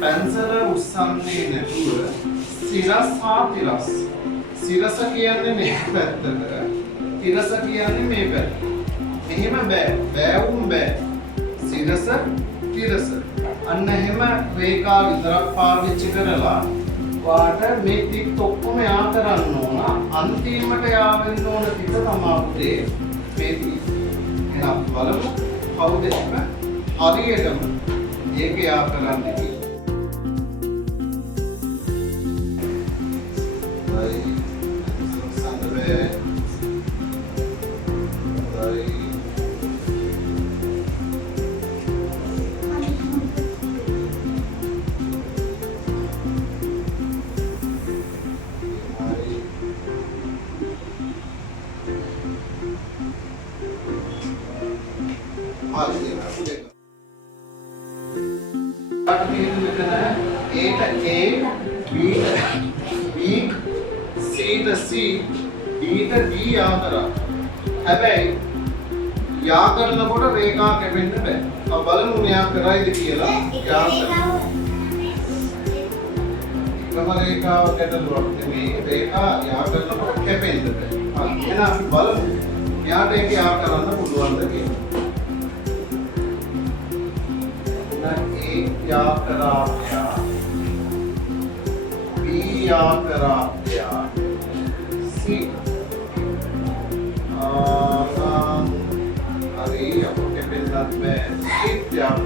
පැන්සල උස්සන්නේ නැතුව සිරස් හා තිරස්. සිරස කියන්නේ මේ පැත්තට, තිරස කියන්නේ මේ පැත්තට. මෙහෙම බෑ. බෑවුම් බෑ. සිරස තිරස. අන්න එහෙම රේඛා විතරක් පාවිච්චි කරලා වාට මේ තිත් ඔක්කොම යා කරන්න ඕන. අන්තිමට යා වෙන්න ඕන තිත තමයි පුතේ මේ තිත. එහෙනම් බලමු කවුද එහෙම හරියටම ඒක යා කරන්නේ කියලා. හැබැයි යා කරනකොට රේඛා කැපෙන්න බෑ. අපි බලමු මෙයා කරයිද කියලා. යා කරන රේඛාව කැඩලුවක් නෙමෙයි. රේඛා යා කරනකොට කැපෙන්න බෑ. හරි. එහෙනම් අපි බලමු මෙයාට ඒක යා කරන්න පුළුවන්ද කියලා. ඒ යා කරා මෙයා. B යා කරා මෙයා. C hari aku kepindah me sit yang